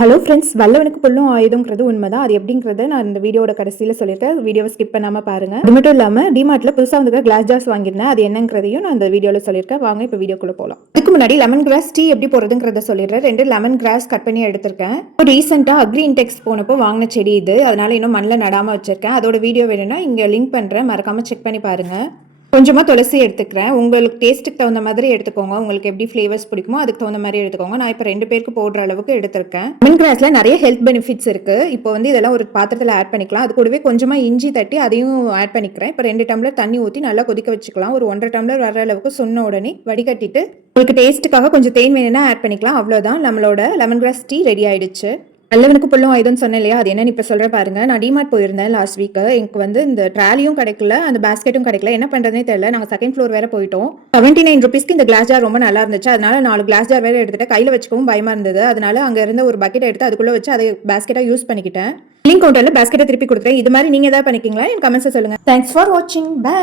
Hello friends வல்லவனுக்கு புல்லும் ஆயுதங்கிறது உண்மைதான். அது எப்படிங்கிறத நான் இந்த வீடியோட கடைசியில் சொல்லியிருக்கேன். வீடியோவை ஸ்கிப் பண்ணாமல் பாருங்க. அது மட்டும் இல்லாமல் டிமார்ட்டில் புதுசாக வந்து கிளாஸ் ஜார்ஸ் வாங்கியிருந்தேன். அது என்னங்கிறதையும் நான் இந்த வீடியோவில் சொல்லியிருக்கேன். வாங்க இப்போ வீடியோக்குள்ளே போகலாம் அதுக்கு முன்னாடி லெமன் கிராஸ் டீ எப்படி போடுறதுங்கிறத சொல்லிடுறேன். ரெண்டு லெமன் கிராஸ் கட் பண்ணி எடுத்திருக்கேன். ரீசெண்டாக அக்ரி இன்டெக்ஸ் போனப்போ வாங்கின செடி இது. அதனால இன்னும் மண்ணில் நடாமல் வச்சிருக்கேன். அதோட வீடியோ வேணும்னா இங்கே லிங்க் பண்ணுறேன் மறக்காமல் செக் பண்ணி பாருங்கள் கொஞ்சமாக துளசி எடுத்துக்கிறேன். உங்களுக்கு டேஸ்ட்டுக்கு தகுந்த மாதிரி எடுத்துக்கோங்க. உங்களுக்கு எப்படி ஃப்ளேவர்ஸ் பிடிக்குமோ அதுக்கு தகுந்த மாதிரி எடுத்துக்கோங்க. நான் இப்போ ரெண்டு பேருக்கு போடுற அளவுக்கு எடுத்திருக்கேன். லெமன் கிராஸில் நிறைய ஹெல்த் பெனிஃபிட்ஸ் இருக்குது இப்போ வந்து இதெல்லாம் ஒரு பாத்திரத்தில் ஆட் பண்ணிக்கலாம். அது கூடவே கொஞ்சமாக இஞ்சி தட்டி அதையும் ஆட் பண்ணிக்கிறேன். இப்போ ரெண்டு டம்ளர் தண்ணி ஊற்றி நல்லா கொதிக்க வச்சுக்கலாம். ஒரு ஒன்றரை டம்ளர் வர அளவுக்கு சொன்ன உடனே வடிகட்டிட்டு உங்களுக்கு டேஸ்ட்டுக்காக கொஞ்சம் தேன் வேணும்னா ஆட் பண்ணிக்கலாம். அவ்வளோதான் நம்மளோட லெமன் கிராஸ் டீ ரெடி ஆயிடுச்சு. நல்லவனுக்கு புல்லும் ஆயுதம்னு சொன்னேன் இல்லையா? அது என்னன்னு இப்போ சொல்கிறேன் பாருங்க. நான் டிமார்ட் போயிருந்தேன் லாஸ்ட் வீக்கு எனக்கு வந்து இந்த ட்ராலியும் கிடைக்கல அந்த பேஸ்கெட்டும் கிடைக்கல. என்ன பண்ணுறதுனே தெரியல. நாங்கள் செகண்ட் ஃப்ளோர் வேற போயிட்டோம். செவன்ட்டி நைன் ருபீஸ்க்கு இந்த கிளாஸ் ஜார் ரொம்ப நல்லா இருந்துச்சு. அதனால நாலு கிளாஸ் ஜார் வேற எடுத்துட்டு கையில் வச்சுக்கவும் பயமா இருந்தது. அதனால அங்கே இருந்த ஒரு பக்கெட் எடுத்து அதுக்குள்ளே வச்சு அதை பேஸ்கெட்டாக யூஸ் பண்ணிக்கிட்டேன். லிங்க் கவுண்டரில் பேஸ்கெட்டை திருப்பி கொடுத்துறேன் இது மாதிரி நீங்கள் ஏதாவது பண்ணிக்கிங்களா? என் கமெண்ட்ஸை சொல்லுங்கள் தேங்க்ஸ் ஃபார் வாட்சிங் பை